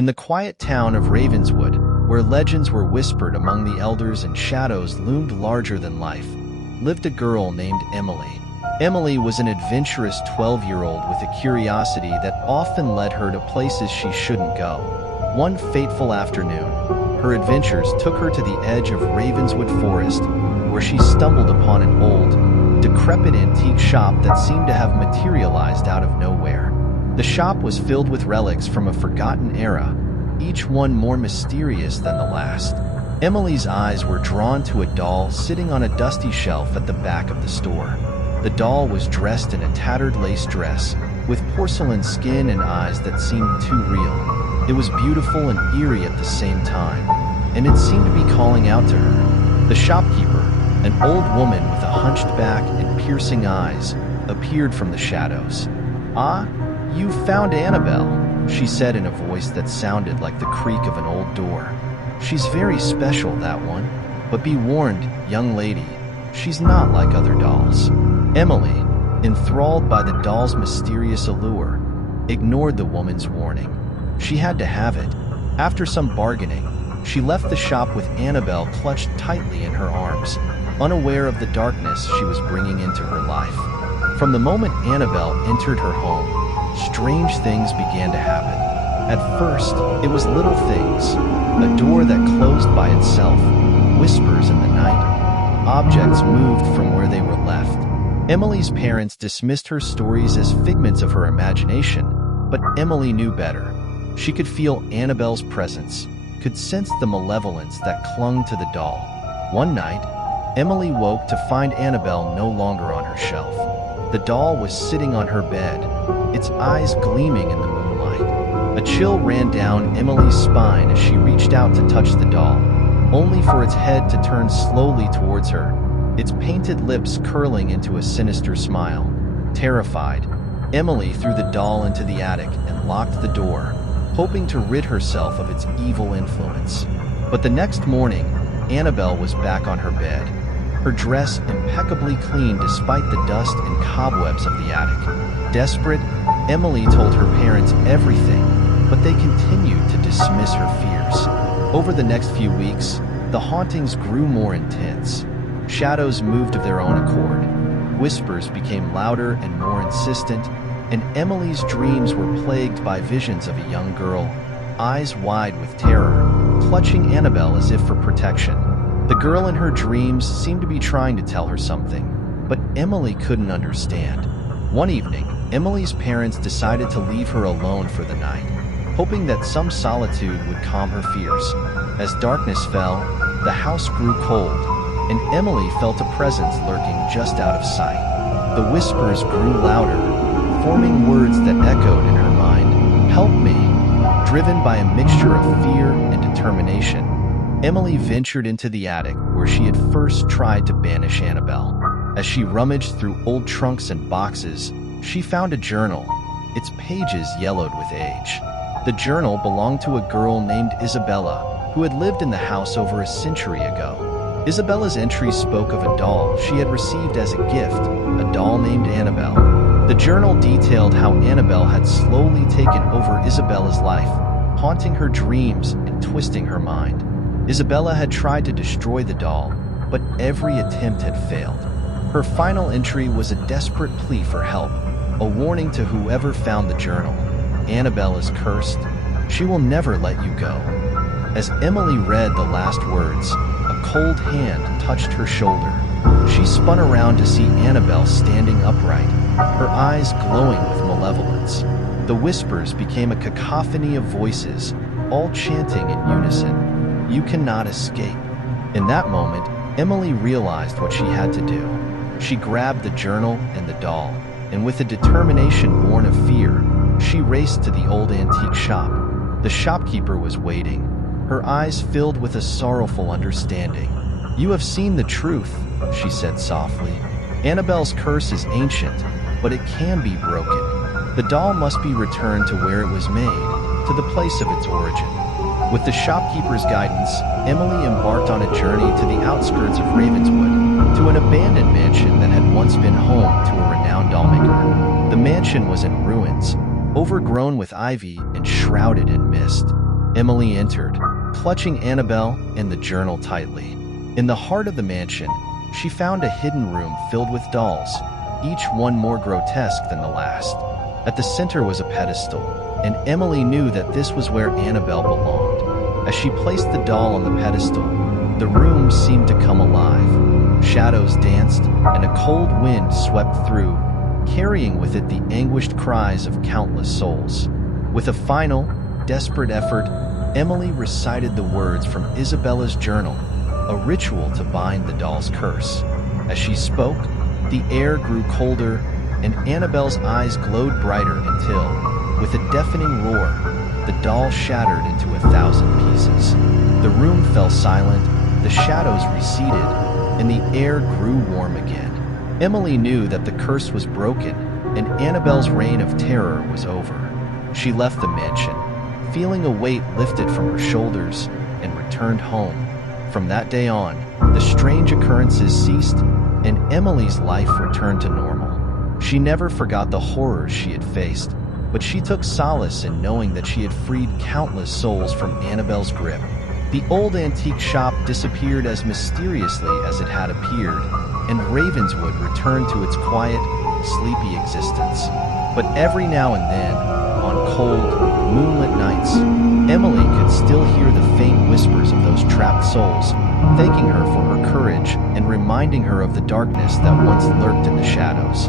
In the quiet town of Ravenswood, where legends were whispered among the elders and shadows loomed larger than life, lived a girl named Emily. Emily was an adventurous 12-year-old with a curiosity that often led her to places she shouldn't go. One fateful afternoon, her adventures took her to the edge of Ravenswood Forest, where she stumbled upon an old, decrepit antique shop that seemed to have materialized out of nowhere. The shop was filled with relics from a forgotten era, each one more mysterious than the last. Emily's eyes were drawn to a doll sitting on a dusty shelf at the back of the store. The doll was dressed in a tattered lace dress, with porcelain skin and eyes that seemed too real. It was beautiful and eerie at the same time, and it seemed to be calling out to her. The shopkeeper, an old woman with a hunched back and piercing eyes, appeared from the shadows. "Ah, you found Annabelle," she said in a voice that sounded like the creak of an old door. "She's very special, that one. But be warned, young lady, she's not like other dolls." Emily, enthralled by the doll's mysterious allure, ignored the woman's warning. She had to have it. After some bargaining, she left the shop with Annabelle clutched tightly in her arms, unaware of the darkness she was bringing into her life. From the moment Annabelle entered her home, strange things began to happen. At first, it was little things. A door that closed by itself, whispers in the night. Objects moved from where they were left. Emily's parents dismissed her stories as figments of her imagination, but Emily knew better. She could feel Annabelle's presence, could sense the malevolence that clung to the doll. One night, Emily woke to find Annabelle no longer on her shelf. The doll was sitting on her bed, its eyes gleaming in the moonlight. A chill ran down Emily's spine as she reached out to touch the doll, only for its head to turn slowly towards her, its painted lips curling into a sinister smile. Terrified, Emily threw the doll into the attic and locked the door, hoping to rid herself of its evil influence. But the next morning, Annabelle was back on her bed, her dress impeccably clean despite the dust and cobwebs of the attic. Desperate, Emily told her parents everything, but they continued to dismiss her fears. Over the next few weeks, the hauntings grew more intense. Shadows moved of their own accord. Whispers became louder and more insistent, and Emily's dreams were plagued by visions of a young girl, eyes wide with terror, clutching Annabelle as if for protection. The girl in her dreams seemed to be trying to tell her something, but Emily couldn't understand. One evening, Emily's parents decided to leave her alone for the night, hoping that some solitude would calm her fears. As darkness fell, the house grew cold, and Emily felt a presence lurking just out of sight. The whispers grew louder, forming words that echoed in her mind. "Help me!" Driven by a mixture of fear and determination, Emily ventured into the attic where she had first tried to banish Annabelle. As she rummaged through old trunks and boxes, she found a journal, its pages yellowed with age. The journal belonged to a girl named Isabella, who had lived in the house over a century ago. Isabella's entries spoke of a doll she had received as a gift, a doll named Annabelle. The journal detailed how Annabelle had slowly taken over Isabella's life, haunting her dreams and twisting her mind. Isabella had tried to destroy the doll, but every attempt had failed. Her final entry was a desperate plea for help, a warning to whoever found the journal. "Annabelle is cursed. She will never let you go." As Emily read the last words, a cold hand touched her shoulder. She spun around to see Annabelle standing upright, her eyes glowing with malevolence. The whispers became a cacophony of voices, all chanting in unison, "You cannot escape." In that moment, Emily realized what she had to do. She grabbed the journal and the doll, and with a determination born of fear, she raced to the old antique shop. The shopkeeper was waiting, her eyes filled with a sorrowful understanding. "You have seen the truth," she said softly. "Annabelle's curse is ancient, but it can be broken. The doll must be returned to where it was made, to the place of its origin." With the shopkeeper's guidance, Emily embarked on a journey to the outskirts of Ravenswood, to an abandoned mansion that had once been home to a renowned dollmaker. The mansion was in ruins, overgrown with ivy and shrouded in mist. Emily entered, clutching Annabelle and the journal tightly. In the heart of the mansion, she found a hidden room filled with dolls, each one more grotesque than the last. At the center was a pedestal, and Emily knew that this was where Annabelle belonged. As she placed the doll on the pedestal, the room seemed to come alive. Shadows danced, and a cold wind swept through, carrying with it the anguished cries of countless souls. With a final, desperate effort, Emily recited the words from Isabella's journal, a ritual to bind the doll's curse. As she spoke, the air grew colder, and Annabelle's eyes glowed brighter until, with a deafening roar, the doll shattered into 1,000 pieces. The room fell silent, the shadows receded, and the air grew warm again. Emily knew that the curse was broken, and Annabelle's reign of terror was over. She left the mansion, feeling a weight lifted from her shoulders, and returned home. From that day on, the strange occurrences ceased, and Emily's life returned to normal. She never forgot the horrors she had faced, but she took solace in knowing that she had freed countless souls from Annabelle's grip. The old antique shop disappeared as mysteriously as it had appeared, and Ravenswood returned to its quiet, sleepy existence. But every now and then, on cold, moonlit nights, Emily could still hear the faint whispers of those trapped souls, thanking her for her courage and reminding her of the darkness that once lurked in the shadows.